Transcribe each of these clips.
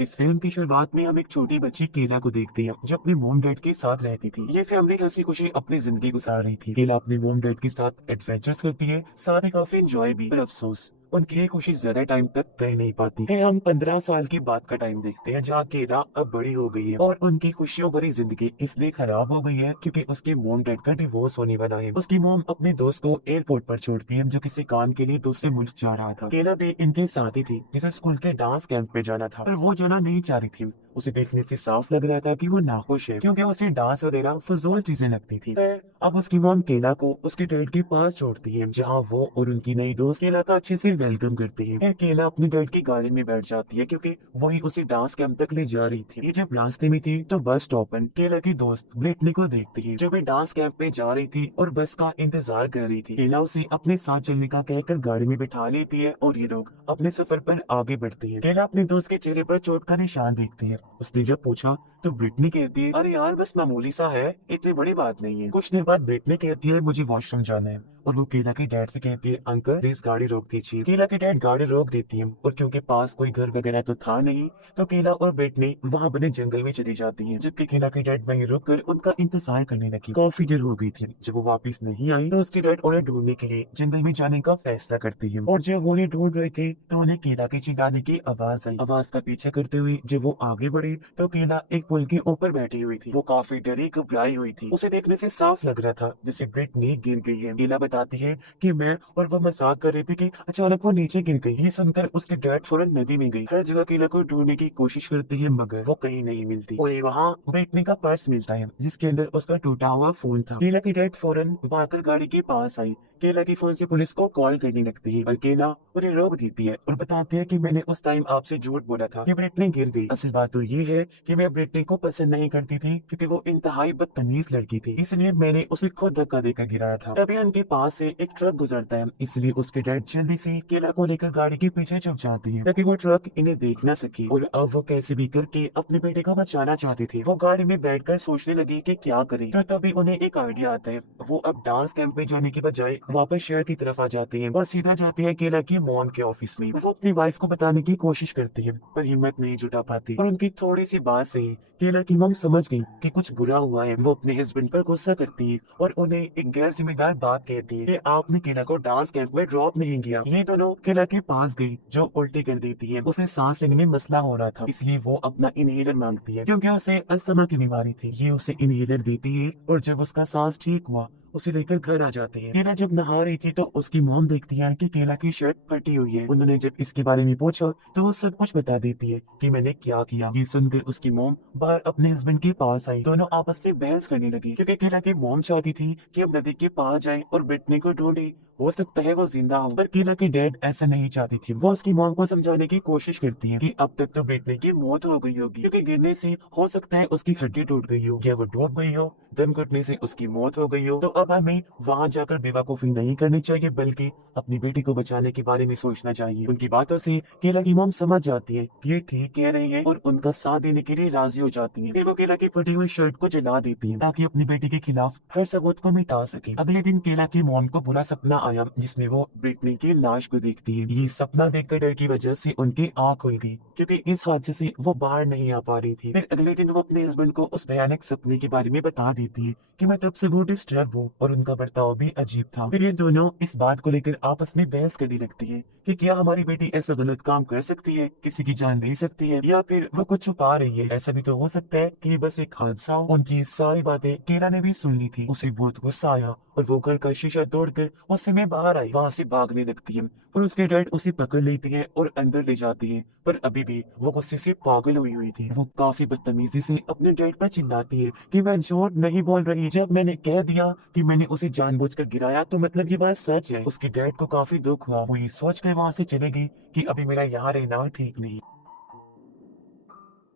इस फिल्म की शुरुआत में हम एक छोटी बच्ची केला को देखते हैं जो अपने मॉम डैड के साथ रहती थी। ये फैमिली हंसी खुशी अपनी जिंदगी गुजार रही थी। केला अपने मॉम डैड के साथ एडवेंचर्स करती है, साथ ही काफी एंजॉय भी। पर अफसोस, उनकी ये खुशी ज्यादा टाइम तक रह नहीं पाती है। हम 15 साल की बात का टाइम देखते हैं जहाँ केला अब बड़ी हो गई है और उनकी खुशियों भरी जिंदगी इसलिए खराब हो गई है क्योंकि उसके मॉम डैड का डिवोर्स होने वाला है। उसकी मॉम अपने दोस्त को एयरपोर्ट पर छोड़ती है जो किसी काम के लिए दूसरे मुल्क जा रहा था। केला भी इनके साथ ही थी जिसे स्कूल के डांस कैंप पे जाना था, पर वो जाना नहीं चाह रही थी। उसे देखने से साफ लग रहा था कि वो नाखुश है क्योंकि उसे डांस वगैरह फजूल चीजें लगती थी। अब उसकी मॉम केला को उसके डैड के पास छोड़ती है जहाँ वो और उनकी नई दोस्त केला का अच्छे से वेलकम करती है। फिर केला अपने डैड की गाड़ी में बैठ जाती है क्योंकि वही उसे डांस कैंप तक ले जा रही थी। ये जब रास्ते में थी तो बस स्टॉप पर केला की दोस्त ब्रिटनी को देखती है जो भी डांस कैंप में जा रही थी और बस का इंतजार कर रही थी। केला उसे अपने साथ चलने का कहकर गाड़ी में बिठा लेती है और ये लोग अपने सफर पर आगे बढ़ते हैं। केला अपने दोस्त के चेहरे पर चोट का निशान देखती है। उसने जब पूछा तो ब्रिटनी कहती है, अरे यार बस मामूली सा है, इतनी बड़ी बात नहीं है। कुछ देर बाद ब्रिटनी कहती है, मुझे वॉशरूम जाना है। और वो केला के डैड से कहती है, अंकल प्लीज गाड़ी रोक दीजिए। केला के डैड गाड़ी रोक देती है और क्योंकि पास कोई घर वगैरह तो था नहीं तो केला और ब्रिटनी वहाँ बने जंगल में चली जाती है। जबकि केला के डैड वहीं रुक कर उनका इंतजार करने लगी। काफी देर हो गई थी। जब वो वापस नहीं आई तो उसके डैड उन्हें ढूंढने के लिए जंगल में जाने का फैसला करती है। और जब वो उन्हें ढूंढ रहे थे तो उन्हें केला के चिल्लाने की आवाज आई। आवाज का पीछा करते हुए जब वो आगे बढ़े तो केला एक पुल के ऊपर बैठी हुई थी। वो काफी डरी घबराई हुई थी। उसे देखने से साफ लग रहा था जैसे ब्रिटनी गिर गई है। केला बताती है कि मैं और वो मजाक कर रहे थे कि अचानक वो नीचे गिर गई। ये सुनकर उसके डैड फौरन नदी में गई। हर जगह केला को ढूंढने की कोशिश करते हैं मगर वो कहीं नहीं मिलती। और वहाँ ब्रिटनी का पर्स मिलता है जिसके अंदर उसका टूटा हुआ फोन था। केला की डैड फौरन भागकर गाड़ी के पास आई। केला की फोन से पुलिस को कॉल करने लगती है पर केला उन्हें रोक देती है और बताती है कि मैंने उस टाइम आपसे झूठ बोला था कि ब्रिटनी गिर गई। असल बात तो ये है कि मैं ब्रिटनी को पसंद नहीं करती थी क्योंकि वो इंतहाई बदतमीज लड़की थी, इसलिए मैंने उसे खुद धक्का देकर गिराया था। तभी उनके पास से एक ट्रक गुजरता है, इसलिए उसके डैड जल्दी से केला को लेकर गाड़ी के पीछे छुप जाते हैं ताकि वो ट्रक इन्हें देख न सके। और अब वो कैसे भी करके अपने बेटे को बचाना चाहते थे। वो गाड़ी में बैठकर सोचने लगी कि क्या करें। तो तभी उन्हें एक आइडिया आता है। वो अब डांस कैंप में जाने की बजाय वापस शहर की तरफ आ जाते हैं और सीधा जाते हैं केला की मॉम के ऑफिस में। वो अपनी वाइफ को बताने की कोशिश करती है पर हिम्मत नहीं जुटा पाती और उनकी थोड़ी सी बात से ही केला की मॉम समझ गई कि कुछ बुरा हुआ है। वो अपने हस्बैंड पर गुस्सा करती है और उन्हें एक गैर जिम्मेदार बात कहती है कि आपने केला को डांस कैंप में ड्रॉप नहीं किया। ये दोनों केला के पास गई जो उल्टी कर देती है। उसे सांस लेने में मसला हो रहा था इसलिए वो अपना इनहेलर मांगती है क्योंकि उसे अस्थमा की बीमारी थी। ये उसे इनहेलर देती है और जब उसका सांस ठीक हुआ उसे लेकर घर आ जाते हैं। केला जब नहा रही थी तो उसकी मॉम देखती है कि केला की शर्ट फटी हुई है। उन्होंने जब इसके बारे में पूछा तो वो सब कुछ बता देती है कि मैंने क्या किया। ये सुनकर उसकी मॉम बाहर अपने हस्बैंड के पास आई। दोनों आपस में बहस करने लगी क्योंकि केला की मॉम चाहती थी कि अब नदी के पास जाए और ब्रिटनी को ढूंढे, हो सकता है वो जिंदा हो। पर केला के डैड ऐसा नहीं चाहती थी। वो उसकी मॉम को समझाने की कोशिश करती है कि अब तक तो ब्रिटनी की मौत हो गई होगी क्योंकि गिरने से हो सकता है उसकी हड्डी टूट गई हो या वो डूब गई हो, दम घुटने से उसकी मौत हो गई हो। तो अब हमें वहाँ जाकर बेवकूफी नहीं करनी चाहिए बल्कि अपनी बेटी को बचाने के बारे में सोचना चाहिए। उनकी बातों से केला की मॉम समझ जाती है कि ये ठीक कह रही है और उनका साथ देने के लिए राजी हो जाती है। फिर वो केला की फटी हुई शर्ट को जला देती है ताकि अपनी बेटी के खिलाफ हर सबूत को मिटा सके। अगले दिन केला की मॉम को बुरा सपना आया जिसमें वो ब्रिटनी की लाश को देखती है। ये सपना देखकर डर की वजह से उनकी आंख खुल गई क्योंकि इस हादसे से वो बाहर नहीं आ पा रही थी। फिर अगले दिन वो अपने हस्बैंड को उस भयानक सपने के बारे में बता देती है कि मैं तब से वो डिस्टर्ब हूँ और उनका बर्ताव भी अजीब था। फिर ये दोनों इस बात को लेकर आपस में बहस करने लगती है कि क्या हमारी बेटी ऐसा गलत काम कर सकती है, किसी की जान ले सकती है या फिर वो कुछ छुपा रही है। ऐसा भी तो हो सकता है कि ये बस एक हादसा हो। उनकी सारी बातें केला ने भी सुन ली थी। उसे बहुत गुस्सा आया और वो घर का शीशा तोड़कर उस समय बाहर आई। वहाँ से भागने लगती है पर उसके डैड उसे पकड़ लेती है और अंदर ले जाती है। पर अभी भी वो गुस्से से पागल हुई थी। वो काफी बदतमीजी से अपने डैड पर चिल्लाती है कि मैं झूठ नहीं बोल रही, जब मैंने कह दिया कि मैंने उसे जानबूझकर गिराया तो मतलब ये बात सच है। उसके डैड को काफी दुख हुआ। वो ये सोच कर वहाँ से चले गई कि अभी मेरा यहाँ रहना ठीक नहीं।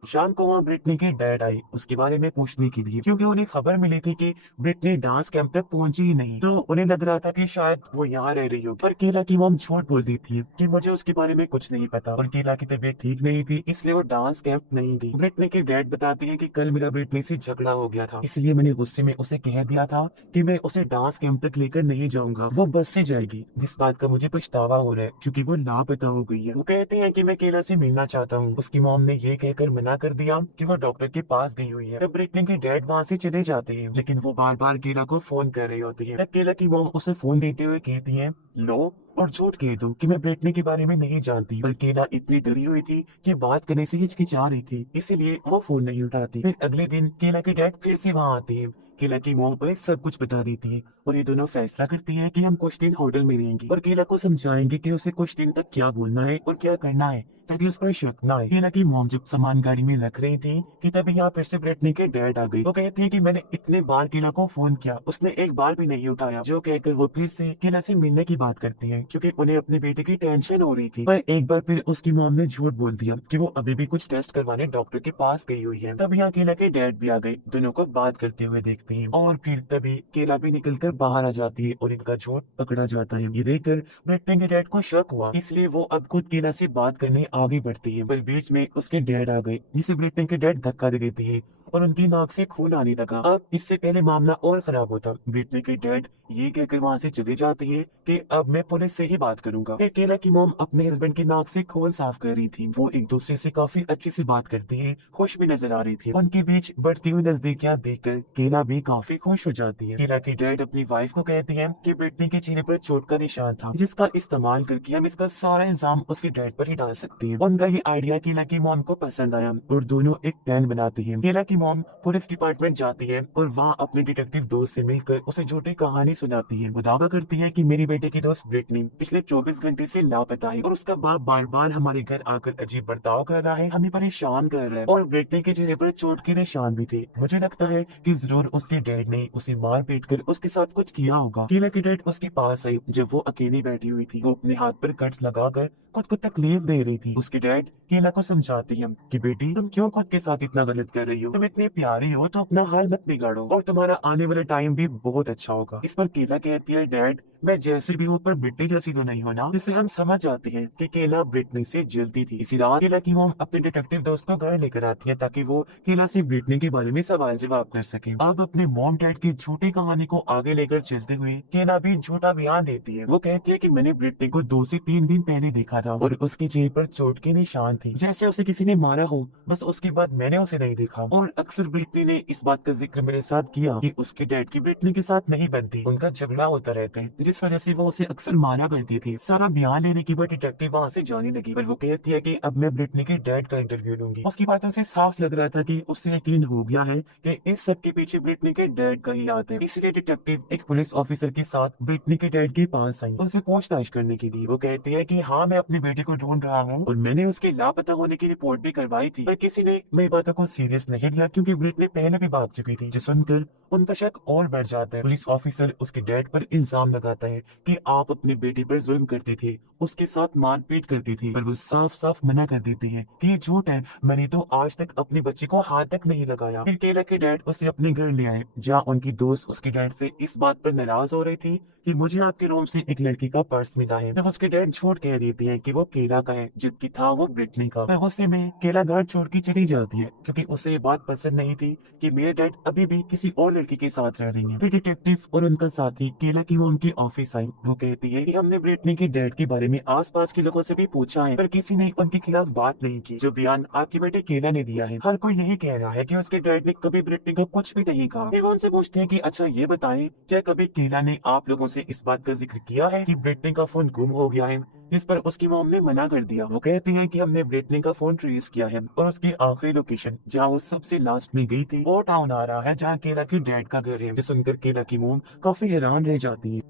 शाम को वहाँ ब्रिटनी के डैड आई उसके बारे में पूछने के लिए, क्योंकि उन्हें खबर मिली थी कि ब्रिटनी डांस कैंप तक पहुंची ही नहीं, तो उन्हें लग रहा था कि शायद वो यहाँ रह रही होगी। पर केला की मॉम झूठ बोल दी थी कि मुझे उसके बारे में कुछ नहीं पता, और केला की तबीयत ठीक नहीं थी इसलिए वो डांस कैंप नहीं गई। ब्रिटनी के डैड बताते हैं कि कल मेरा ब्रिटनी से झगड़ा हो गया था, इसलिए मैंने गुस्से में उसे कह दिया था कि मैं उसे डांस कैंप तक लेकर नहीं जाऊंगा, वो बस से जाएगी, जिस बात का मुझे पछतावा हो रहा है क्योंकि वो लापता हो गई है। वो कहते हैं कि मैं केला से मिलना चाहता हूँ। उसकी मॉम ने ये कहकर मना कर दिया कि वो डॉक्टर के पास गई हुई है। तब ब्रिटनी के डैड वहाँ से चले जाते हैं, लेकिन वो बार बार केला को फोन कर रही होती है। तब केला की मॉम उसे फोन देते हुए कहती है, लो और झूठ कह दो कि मैं ब्रिटनी के बारे में नहीं जानती। पर केला इतनी डरी हुई थी कि बात करने से हिचकिचा रही थी, इसीलिए वो फोन नहीं उठाती। फिर अगले दिन केला के डैड फिर से वहाँ आते हैं। केला की मॉम उन्हें सब कुछ बता देती है और ये दोनों फैसला करते हैं कि हम कुछ दिन होटल में रहेंगे और केला को समझाएंगे कि उसे कुछ दिन तक क्या बोलना है और क्या करना है ताकि उस पर शक ना आए। केला की मॉम जब सामान गाड़ी में रख रही थी कि तभी यहाँ फिर से ब्रिटनी के डैड आ गई। वो कहती है कि मैंने इतने बार केला को फोन किया, उसने एक बार भी नहीं उठाया, जो कहकर वो फिर से केला से मिलने की बात करती है क्योंकि उन्हें अपने बेटे की टेंशन हो रही थी। पर एक बार फिर उसकी मॉम ने झूठ बोल दिया कि वो अभी भी कुछ टेस्ट करवाने डॉक्टर के पास गई हुई है। तब यहाँ केला के डैड भी आ गए, दोनों को बात करते हुए देखते हैं और फिर तभी केला भी निकलकर बाहर आ जाती है और इनका झूठ पकड़ा जाता है। ये देखकर ब्रिटनी के डैड को शक हुआ, इसलिए वो अब खुद केला से बात करने आगे बढ़ती है। पर बीच में उसके डैड आ गए, जिसे ब्रिटनी के डैड धक्का दे देते हैं और उनकी नाक से खून आने लगा। अब इससे पहले मामला और खराब होता। ब्रिटनी के डैड ये कहकर वहाँ से चले जाते हैं कि अब मैं पुलिस से ही बात करूंगा। फिर केला की मॉम अपने हस्बैंड की नाक से खून साफ कर रही थी। वो एक दूसरे से काफी अच्छे से बात करती है, खुश भी नजर आ रही थी। उनके बीच बढ़ती हुई नजदीकियां देखकर केला भी काफी खुश हो जाती है। केला के डैड अपनी वाइफ को कहते हैं कि ब्रिटनी के चेहरे पर चोट का निशान था, जिसका इस्तेमाल करके हम इसका सारा इल्जाम उसके डैड पर ही डाल सकते हैं। उनका ये आइडिया केला की मॉम को पसंद आया और दोनों एक प्लान बनाते हैं। केला की मॉम पुलिस डिपार्टमेंट जाती है और वहाँ अपने डिटेक्टिव दोस्त से मिलकर उसे झूठी कहानी सुनाती है। वो दावा करती है कि मेरी बेटे की दोस्त ब्रिटनी पिछले 24 घंटे से लापता है और उसका बाप बार बार हमारे घर आकर अजीब बर्ताव कर रहा है, हमें परेशान कर रहा है, और ब्रिटनी के चेहरे पर चोट के निशान भी थे। मुझे लगता है कि जरूर उसके डैड ने उसे मार पीट कर उसके साथ कुछ किया होगा। केला के डैड उसके पास आई जब वो अकेली बैठी हुई थी। वो अपने हाथ पर कट्स लगाकर खुद को तकलीफ दे रही थी। उसके डैड केला को समझाती है कि बेटी तुम क्यों खुद के साथ इतना गलत कर रही हो, तुम इतनी प्यारी हो तो अपना हाल मत बिगाड़ो और तुम्हारा आने वाला टाइम भी बहुत अच्छा होगा। इस पर केला कहती है, डैड मैं जैसे भी हूँ पर ब्रिटनी जैसी तो नहीं हो ना। जिससे हम समझ जाते हैं कि केला ब्रिटनी से जलती थी। इसी रात केला की मॉम अपने डिटेक्टिव दोस्त को घर लेकर आती है ताकि वो केला से ब्रिटनी के बारे में सवाल जवाब कर सके। अब अपने मॉम डैड की झूठी कहानी को आगे लेकर चलते हुए केला भी झूठा बयान देती है। वो कहती है कि मैंने ब्रिटनी को 2 से 3 दिन पहले देखा था और उसके चेहरे पर चोट के निशान थे, जैसे उसे किसी ने मारा हो, बस उसके बाद मैंने उसे नहीं देखा। और अक्सर ब्रिटनी ने इस बात का जिक्र मेरे साथ किया कि उसके डैड की ब्रिटनी के साथ नहीं बनती, उनका झगड़ा होता रहता है, जिस वजह से वो उसे अक्सर मारा करती थी। सारा बयान लेने के बाद डिटेक्टिव वहाँ से जाने लगी, पर वो कहती है कि अब मैं ब्रिटनी के डैड का इंटरव्यू लूंगी। उसकी बातों से साफ लग रहा था कि उससे यकीन हो गया है कि इस सब के पीछे ब्रिटनी के डैड का ही हाथ है। इसलिए डिटेक्टिव एक पुलिस ऑफिसर के साथ ब्रिटनी के डैड के पास आई उनसे पूछताछ करने के लिए। वो कहती है कि हाँ मैं अपने बेटे को ढूंढ रहा हूँ और मैंने उसके लापता होने की रिपोर्ट भी करवाई थी, पर किसी ने मेरी बातों को सीरियस नहीं लिया क्योंकि ब्रिटनी पहले भी भाग चुकी थी। जो सुनकर उनका शक और बढ़ जाता है। पुलिस ऑफिसर उसके डैड पर इल्जाम लगाता है कि आप अपनी बेटी पर जुल्म करते थे, उसके साथ मारपीट करते थे, पर वो साफ साफ मना कर देते हैं कि ये झूठ है, मैंने तो आज तक अपने बच्चे को हाथ तक नहीं लगाया। फिर केला के डैड उसे अपने घर ले आए जहाँ उनकी दोस्त उसके डैड से इस बात पर नाराज हो रही थी कि मुझे आपके रूम से एक लड़की का पर्स मिला है। तब उसके डैड झूठ कह देते हैं कि वो केला का है, जबकि था वो ब्रिटनी का। पर गुस्से में केला घर छोड़ के चली जाती है क्योंकि उसे ये बात पसंद नहीं थी कि मेरे डैड अभी भी किसी और लड़की के साथ रह रही हैं। फिर डिटेक्टिव और उनका साथी केला की वो उनके ऑफिस आई। वो कहती है कि हमने ब्रिटनी के डैड के बारे में आसपास के लोगों से भी पूछा है, पर किसी ने उनके खिलाफ बात नहीं की। जो बयान आपके बेटे केला ने दिया है, हर कोई यही कह रहा है कि उसके डैड ने कभी ब्रिटनी को कुछ भी नहीं कहा। फिर वो उनसे पूछते हैं कि अच्छा ये बताएं, क्या कभी केला ने आप लोगों से इस बात का जिक्र किया है कि ब्रिटनी का फोन गुम हो गया है? जिस पर उसकी मॉम ने मना कर दिया। वो कहती है कि हमने ब्रिटनी का फोन ट्रेस किया है और उसकी आखिरी लोकेशन जहाँ वो सबसे लास्ट में गई थी वो टाउन आ रहा है जहाँ केला के डैड का घर है। जिसे सुनकर केला की मॉम काफी हैरान रह जाती है।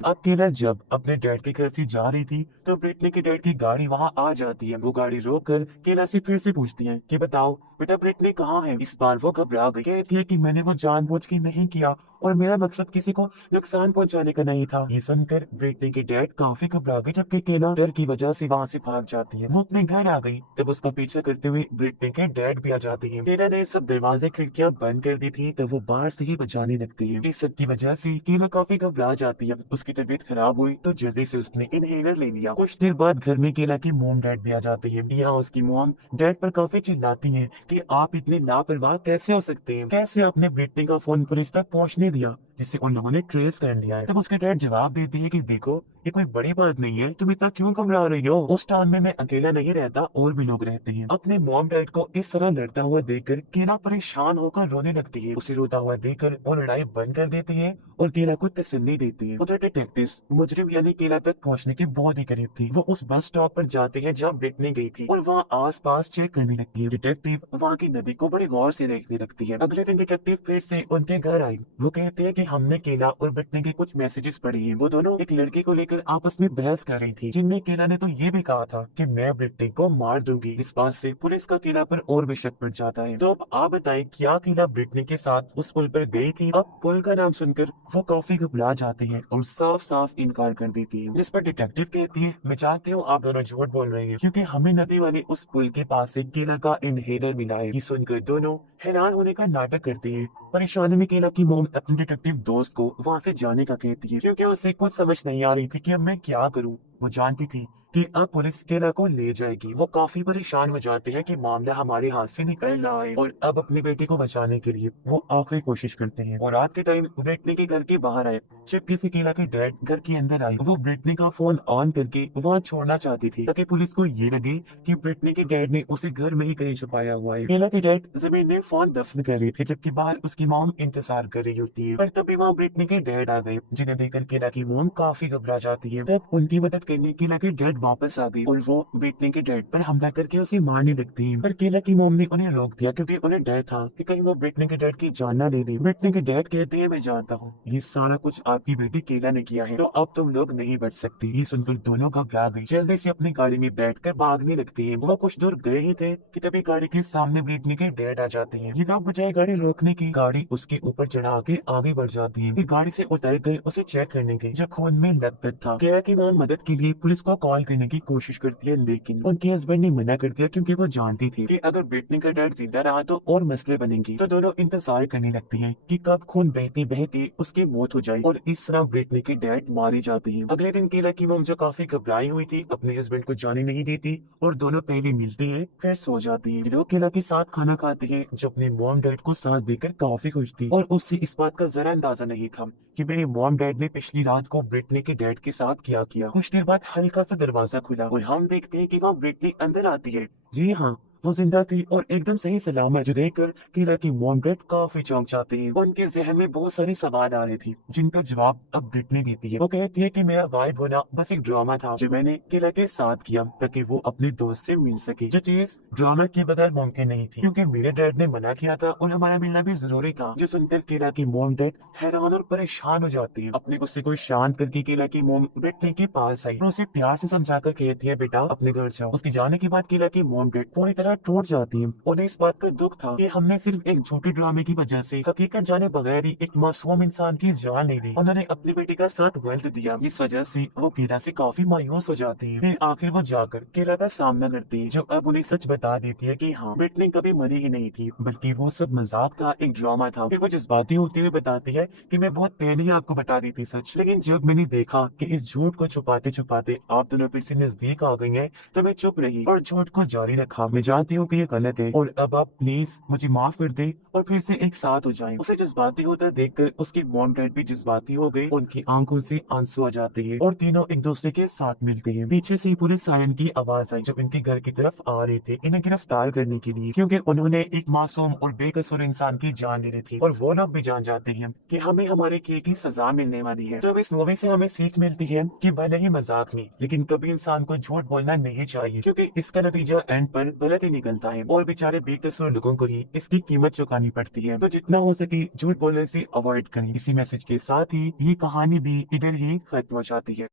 अब केला जब अपने डैड के घर से जा रही थी तो ब्रिटनी के डैड की गाड़ी वहां आ जाती है। वो गाड़ी रोककर केला से फिर से पूछती है कि बताओ बेटा ब्रिटनी कहाँ है? इस बार वो घबरा गई, कहती है कि मैंने वो जानबूझ के नहीं किया और मेरा मकसद किसी को नुकसान पहुंचाने का नहीं था। ये सुनकर ब्रिटनी के डैड काफी घबरा गए, जबकि केला डर की वजह से वहाँ से भाग जाती है। वो अपने घर आ गई, तब उसका पीछा करते हुए ब्रिटनी के डैड भी आ जाती है। केला ने सब दरवाजे खिड़कियां बंद कर दी थी, तो वो बाहर से ही बचाने लगती है। इस सब की वजह से केला काफी घबरा जाती है। उसकी तबीयत खराब हुई तो जल्दी से उसने इनहेलर ले लिया। कुछ देर बाद घर में केला की मोम डैड भी आ जाते हैं। यहाँ उसकी मोम डैड पर काफी चिल्लाती है कि आप इतने लापरवाह कैसे हो सकते हैं, कैसे आपने ब्रिटनी का फोन पुलिस तक पहुंचने दिया, जिसे उन लोगों ने ट्रेस कर लिया है। तब उसके डैड जवाब देती है कि देखो, ये कोई बड़ी बात नहीं है, तुम इतना क्यों घबरा रही हो। उस टाउन में मैं अकेला नहीं रहता, और भी लोग रहते हैं। अपने मॉम डैड को इस तरह लड़ता हुआ देखकर केला परेशान होकर रोने लगती है। उसे रोता हुआ देखकर वो लड़ाई बंद कर देती है और केला को तसल्ली देती है। उधर डिटेक्टिव्स मुजरिम यानी केला तक पहुंचने के बहुत ही करीब थी। वो उस बस स्टॉप पर जाते हैं जहाँ ब्रिटनी गई थी और वहाँ आस पास चेक करने लगती है। डिटेक्टिव वहाँ की नदी को बड़े गौर से देखने लगती है। अगले दिन डिटेक्टिव फिर से उनके घर आई। वो कहते हैं कि हमने केला और ब्रिटनी के कुछ मैसेजेस पढ़े हैं। वो दोनों एक लड़के को लेकर आपस में बहस कर रही थी, जिनमें केला ने तो ये भी कहा था कि मैं ब्रिटनी को मार दूंगी। इस बात से पुलिस का केला पर और भी शक पड़ जाता है। तो अब आप बताएं, क्या केला ब्रिटनी के साथ उस पुल पर गई थी? अब पुल का नाम सुनकर वो काफी घबरा जाते हैं और साफ साफ इनकार कर देती है, जिस पर डिटेक्टिव कहती है मैं जानती हूँ आप दोनों झूठ बोल रहे हैं, क्योंकि हमें नदी वाले उस पुल के पास से केला का इनहेलर मिला है। ये सुनकर दोनों हैरान होने का नाटक करते हैं। परेशानी में केला की मोम अपने डिटेक्टिव दोस्त को वहाँ से जाने का कहती है, क्योंकि उसे कुछ समझ नहीं आ रही थी कि अब मैं क्या करूँ। वो जानती थी कि अब पुलिस केला को ले जाएगी। वो काफी परेशान हो जाते हैं कि मामला हमारे हाथ से निकल रहा है, और अब अपनी बेटी को बचाने के लिए वो आखिरी कोशिश करते हैं। और रात के टाइम ब्रिटनी के घर के बाहर आए, जब से केला के डैड घर के अंदर आए। वो ब्रिटनी का फोन ऑन करके वहाँ छोड़ना चाहती थी, ताकि पुलिस को ये लगे कि ब्रिटनी के डैड ने उसे घर में ही कहीं छुपाया हुआ है। केला के डैड जमीन में फोन दफन कर रहे थे, जबकि बाहर उसकी मॉम इंतजार कर रही होती है। पर तभी वहाँ ब्रिटनी के डैड आ गए, जिन्हें देखकर केला की मॉम काफी घबरा जाती है। तब उनकी मदद करने केला के डैड वापस आ गए और वो ब्रिटनी के डैड पर हमला करके उसे मारने लगती है। पर केला की मॉम ने उन्हें रोक दिया, क्योंकि उन्हें डर था कि कहीं वो ब्रिटनी के डैड की जान न ले दे। ब्रिटनी के डैड कहते हैं मैं जानता हूँ ये सारा कुछ आपकी बेटी केला ने किया है, तो अब तुम लोग नहीं बच सकते। ये सुनकर दोनों घबरा गई, जल्दी से अपनी गाड़ी में बैठकर भागने लगती है। वो कुछ दूर गए ही थे कि तभी गाड़ी के सामने ब्रिटनी के डैड आ जाते हैं। ये लोग बजाय गाड़ी रोकने की, गाड़ी उसके ऊपर चढ़ा के आगे बढ़ जाती है। गाड़ी से उतर कर उसे चेक करने के, जो खून में लथपथ था। केला की मॉम मदद के लिए पुलिस को कॉल करने की कोशिश करती है, लेकिन उनके हस्बैंड ने मना कर दिया, क्योंकि वो जानती थी कि अगर ब्रिटनी का डैड जिंदा रहा तो और मसले बनेंगे। तो दोनों इंतजार करने लगती हैं कि कब खून बहते बहते उसकी मौत हो जाए, और इस तरह ब्रिटनी के डैड मारे जाते हैं। अगले दिन केला की मॉम, जो काफी घबराई हुई थी, अपने हस्बैंड को जाने नहीं देती और दोनों पहले मिलते हैं फिर सो जाती है। लोग केला के साथ खाना खाते हैं, जो अपने मॉम डैड को साथ देकर काफी खुश थी, और उससे इस बात का जरा अंदाजा नहीं था कि मेरे मॉम डैड ने पिछली रात को ब्रिटनी के डैड के साथ क्या किया। कुछ देर बाद हल्का सा दरवाजा खुला और हम देखते हैं कि वहाँ ब्रिटनी अंदर आती है। जी हाँ, वो जिंदा थी और एकदम सही सलामत, जो देखकर केला की मॉम डैड काफी चौंक जाते हैं। उनके जहन में बहुत सारे सवाल आ रहे थे, जिनका जवाब अब ब्रिटनी देती है। वो कहती है कि मेरा गायब होना बस एक ड्रामा था, जो मैंने केला के साथ किया ताकि वो अपने दोस्त से मिल सके, जो चीज ड्रामा के बगैर मुमकिन नहीं थी, क्योंकि मेरे डैड ने मना किया था और हमारा मिलना भी जरूरी था। जो सुनकर केला की मॉम डैड हैरान और परेशान हो जाती है। अपने गुस्से को शांत करके केला की मॉम ब्रिटनी के पास आई और उसे प्यार से समझाकर कहती है बेटा अपने घर जाओ। उसके जाने के बाद केला की मॉम डैड पूरी तरह टूट जाती है। उन्हें इस बात का दुख था कि हमने सिर्फ एक झूठे ड्रामे की वजह से हकीकत जाने बगैर ही एक मासूम इंसान की जान ले ली। उन्होंने अपनी बेटी का साथ गलत दिया। इस वजह से वो केला से काफी मायूस हो जाती है। फिर आखिर वो जाकर केला का सामना करती है, जो अब उन्हें सच बता देती है कि हाँ, ब्रिटनी कभी मरी ही नहीं थी, बल्कि वो सब मजाक था, एक ड्रामा था। फिर वो जज्बाती होते हुए बताती है कि मैं बहुत पहले ही आपको बता दी थी सच, लेकिन जब मैंने देखा कि इस झूठ को छुपाते छुपाते आप दोनों फिर से नजदीक आ गई हैं, तो मैं चुप रही और झूठ को जारी रखा। मैं जानती हूँ कि ये गलत है, और अब आप प्लीज मुझे माफ कर दे और फिर से एक साथ हो जाएं। उसे जज्बाती होता देखकर उसके मॉम डैड भी जज्बाती हो गए। उनकी आंखों से आंसू आ जाते हैं और तीनों एक दूसरे के साथ मिलते हैं। पीछे से पुलिस सायरन की आवाज आई, जब इनके घर की तरफ आ रहे थे इन्हें गिरफ्तार करने के लिए, क्योंकि उन्होंने एक मासूम और बेकसूर इंसान की जान ले ली थी। और वो लोग भी जान जाते हैं कि हमें हमारे किए की सजा मिलने वाली है। तो अब इस मूवी से हमें सीख मिलती है कि भले ही मजाक में, लेकिन कभी इंसान को झूठ बोलना नहीं चाहिए, क्योंकि इसका नतीजा एंड पर गलत ही निकलता है और बेचारे बेकसूर लोगों को ही इसकी कीमत चुकानी पड़ती है। तो जितना हो सके झूठ बोलने से अवॉइड करें। इसी मैसेज के साथ ही ये कहानी भी इधर ही खत्म हो जाती है।